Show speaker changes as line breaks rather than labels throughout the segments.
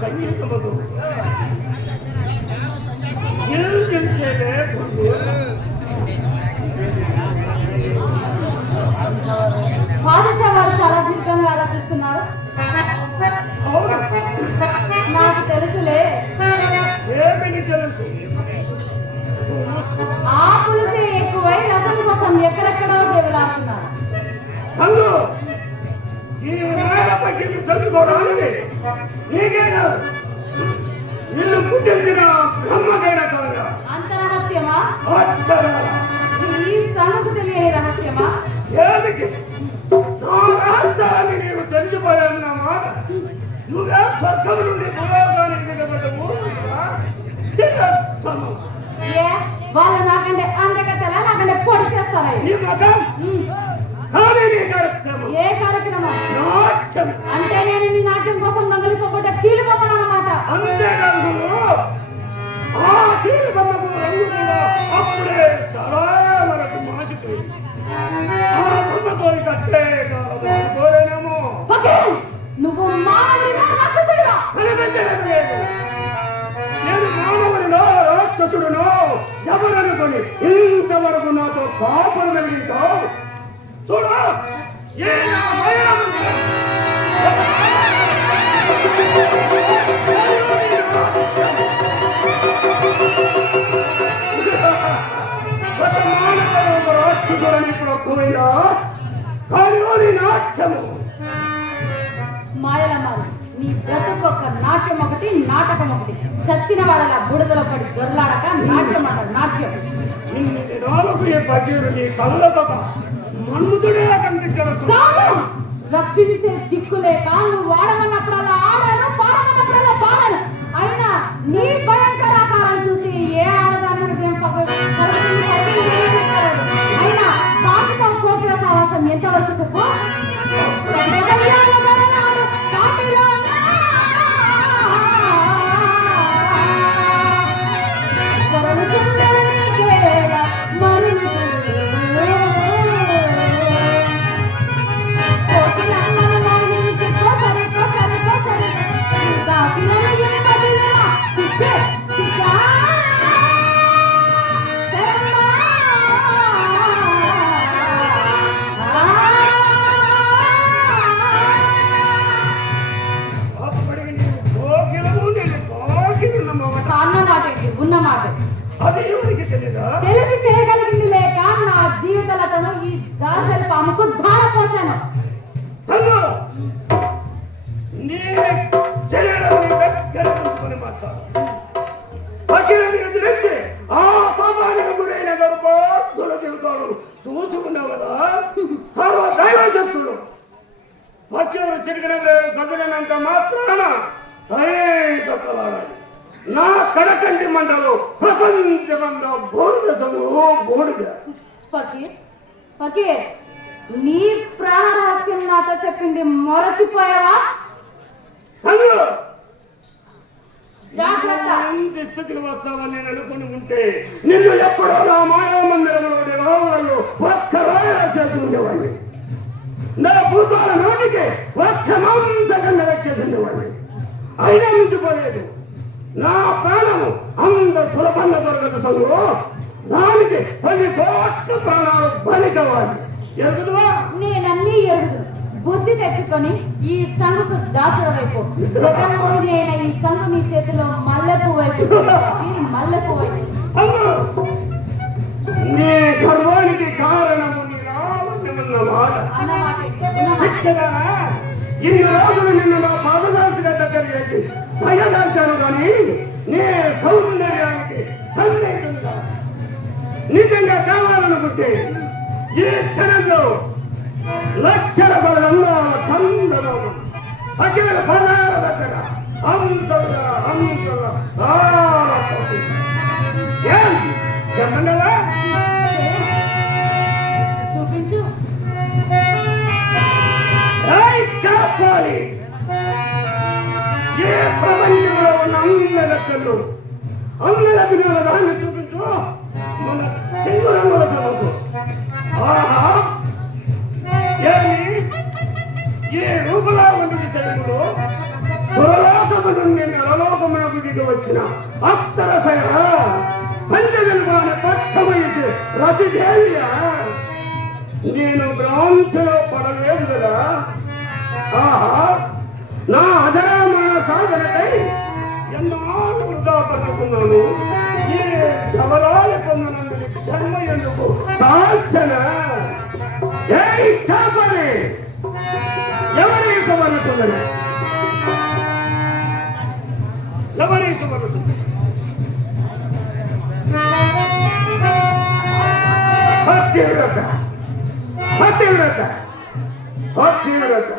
సంగీతముకు గిల్గించేదే గుండు
పాదషా వారు చాలా దీర్ఘంగా ఆలోచిస్తున్నారు. నాకు తెలుసులే.
తెలుసు? నీకేనా? నిన్ను పుట్టించిన బ్రహ్మకైనా కాదా?
అంత రహస్యమా? ఈ సనుకు తెలియని రహస్యమా?
నా రహస్యాన్ని నీవు తెలిసిపోయాన్న మాట. నువ్వే స్వర్గం నుండి భూలోకానికి దిగబడ్డవు
వాళ్ళు నాకంటే అందకత్తెలా నాకంటే పొడి చేస్తారా?
నీ మతం? కానీ నీ కార్యక్రమం?
ఏ కార్యక్రమం?
నాట్యం.
అంటే నేను నీ నాట్యం
నీ
బ్రతుకు ఒక నాట్యం ఒకటి నాటకం ఒకటి. చచ్చిన వాళ్ళ బుడదలో పడి దొరలాడక నాట్యం అంటారు నాట్యం.
ఇన్ని దినాలకు ఏ పకీరు నీ కళ్ళతో మన్ముతుడే కనిపించవచ్చు
రక్షించే దిక్కు లేక నువ్వు వాడమన్నప్పుడల్లా ఆడాను పాడమన్నప్పుడల్లా పాడాను. అయినా నీ భయం జీవితలతను ఈ దాసరి పాముకు ధార
నీ ఆ పాపానికి గురైన గర్భోత్తుల జీవితాలు చూసుకున్నావు కదా? సర్వ దైవ చెప్తుడు పక్కలు చిటికిన గదిలినంత మాత్రాన నా కడకంటి మంటలు ప్రపంచమంతా బోడిద సంగు బోడిద
ఫకీర్? ఫకీర్ నీ ప్రాణ రహస్యం నాతో చెప్పింది మొరచిపోయావా? జాగ్రత్త!
స్థితికి నేను అనుకుని ఉంటే నిన్ను ఎప్పుడో నా మాయా మందిరంలో రావులలో ఒక్క రాయ చేసి ఉండేవాడిని. నా భూతాల నోటికి ఒక్క మాంసగండ వచ్చేసి ఉండేవాడిని. అయినా మించిపోలేదు. నా ప్రాణము అంత సులభంగా దొరకదు దానికి పది కోట్ల ప్రాణాలు బలి కావాలి. ఎరుగుదువా?
నేనన్నీ ఎరుగుదు బుద్ధి తెచ్చుకొని ఈ సంగుకు దాసుడు వైపు జగన్మోహిని అయిన ఈ సంగు నీ చేతిలో మల్లెపు వైపు. మల్లెపు వైపు.
నీ గర్వానికి కారణము నీ రావణ్యమన్న మాట? ఇన్ని రోజులు నిన్ను నా పాదదాసుగా దగ్గర చేసి దయదాల్చాను కానీ నీ సౌందర్యానికి కావాలనుకుంటే ఈ క్షణంలో లక్షల బలందాల చందనము. అఖిల పదాల దగ్గర అంశంగా అంశంగా చెప్పండివా
చూపించు.
కాపాలి ఏ ప్రపంచంలో ఉన్న అందరూ దాన్ని చూపించు. మన తెలుగు రంగుల ఏ రూపలా ఉన్నది తెలుగులో పురలోకము నుండి నరలోకమునకు దిగి వచ్చిన అత్తరసైన పంచగల్వాన పట్టమయసి రతి దేవియా నేను గ్రాంచలో పడలేదు కదా. ఆహా నా అజరామాన సాధనకై ఎన్నో వృధా ఈ జవరాలు పొందనందుకు జన్మ ఎందుకు కాల్చన ఏయ్ కాపరి ఎవరి సువర్ణ సుందరి ఎవరి సువర్ణ సుందరి పతివ్రత పతివ్రత పతివ్రత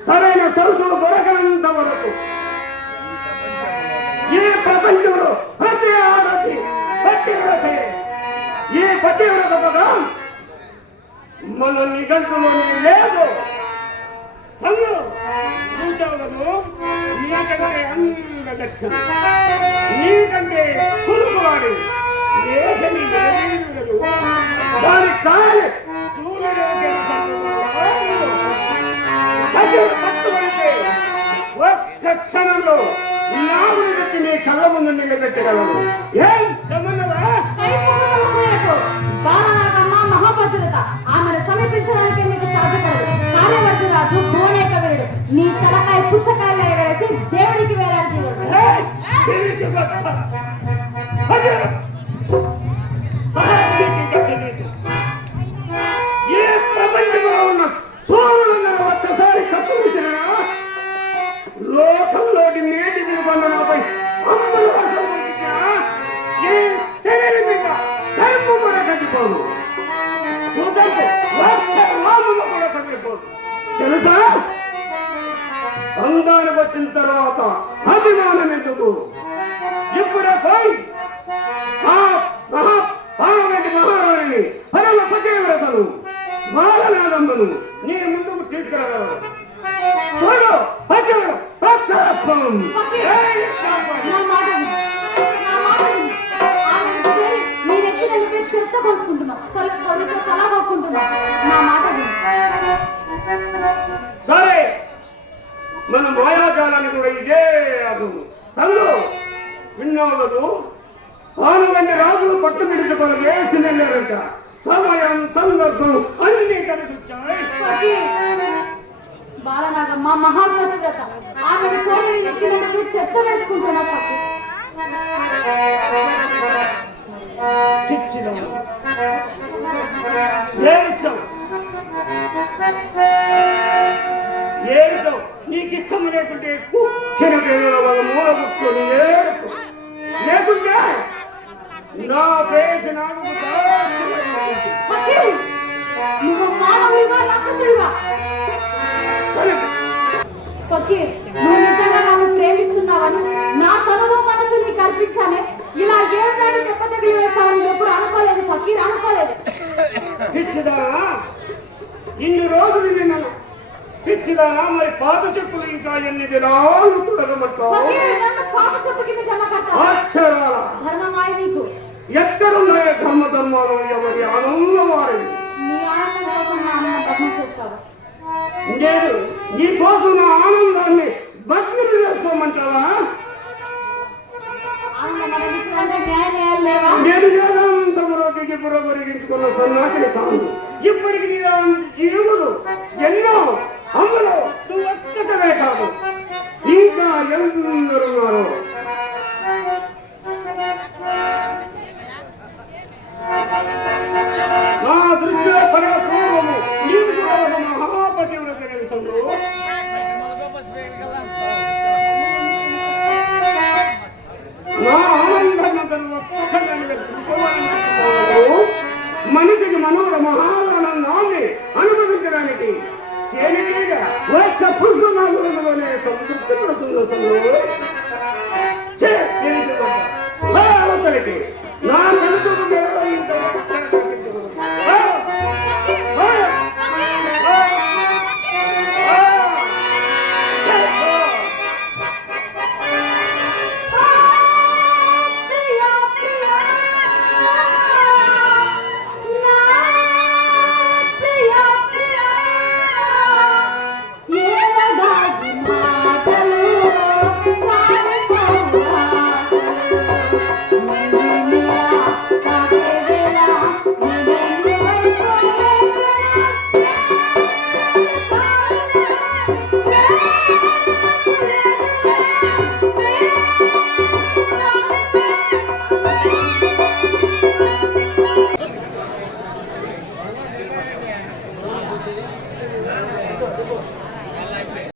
సరైన సరుకులు దొరకనంత వరకు ఈ ప్రపంచంలో ప్రతి ఆడది పతివ్రతే ఈ పతివ్రత పదం మన నిఘంటులోనే లేదు. సంగు నీకంటే అందగచ్చం నీకంటే కురుకువాడు లేచని ఎరగదు కాలి ఒక్క క్షణంలో వ్యక్తి నీ కళ్ళ ముందు నిలబెట్టగలవు ఏం చెమ్మన్నవా
కైపోకలకు బాలనాగమ్మ మహాభద్రత ఆమెను సమీపించడానికి నీకు సాధ్యపడదు కార్యవర్తి రాజు భువనేక వీరుడు నీ తలకాయ పుచ్చకాయలు ఎగరేసి దేవుడికి వేలాడి
అభిమానం ఎందుకు? ఇప్పుడే పోయి ఆ మహా పార్వతి మహారాణిని పరమ బాలనాదంబను నీ ముందుకు తీసుకురాగలరు చూడు పతివ్రత ప్రక్షరత్వం. ఏయ్ కాపాడు. ఆనుగండి రాజులు పట్టు విడిచిపోయి వేసి వెళ్ళారంట సమయం సందర్భం అన్ని కలిసి వచ్చాయి
బాలనాగమ్మ మహాపతివ్రత ఆమెను కోరి నీ నెత్తి నిలిపి చెత్త వేసుకుంటున్నావు సఖీ.
పిచ్చిదమ్మ. ఏడుస్తావు. ఏడుస్తావు. నీకు ఇష్టం లేకుంటే కూర్చిన మూల కూర్చొని ఏడుపు లేకుంటే నా పేరు నాకు దాసులైపోతుంది.
సఖీ, నువ్వు మానవుడివా రాక్షసుడివా?
కనుక
ఫకీర్ నువ్వు నిజంగా నన్ను ప్రేమిస్తున్నావని నా తనువు మనసు నీకు అర్పించానే? ఇలా ఏడాది దెబ్బ తగిలి వేస్తావని ఎప్పుడు అనుకోలేదు ఫకీర్ అనుకోలేదు.
పిచ్చిదానా? ఇన్ని రోజులు నిన్న పిచ్చిదానా? మరి పాత చెప్పులు ఇంకా ఎన్ని దినాలు తొడగమంటావు
పాత చెప్పు కింద జమ కడతావు?
అక్షరాల?
ధర్మమాయ నీకు
ఎక్కడున్నాయో ధర్మ ధర్మాలు ఎవరి ఆనందం వారి
కోసం నా
నేను కోసం నా ఆనందాన్ని భగ్నం చేసుకోమంటావా? నేను వేదాంతములోకి పురోగరించుకున్న సన్యాసిని కాదు. ఇప్పటికి నీ జీవులు ఎన్నో అందులో నువ్వు ఒక్కటవే కాదు. ఇంకా ఎందరున్నారు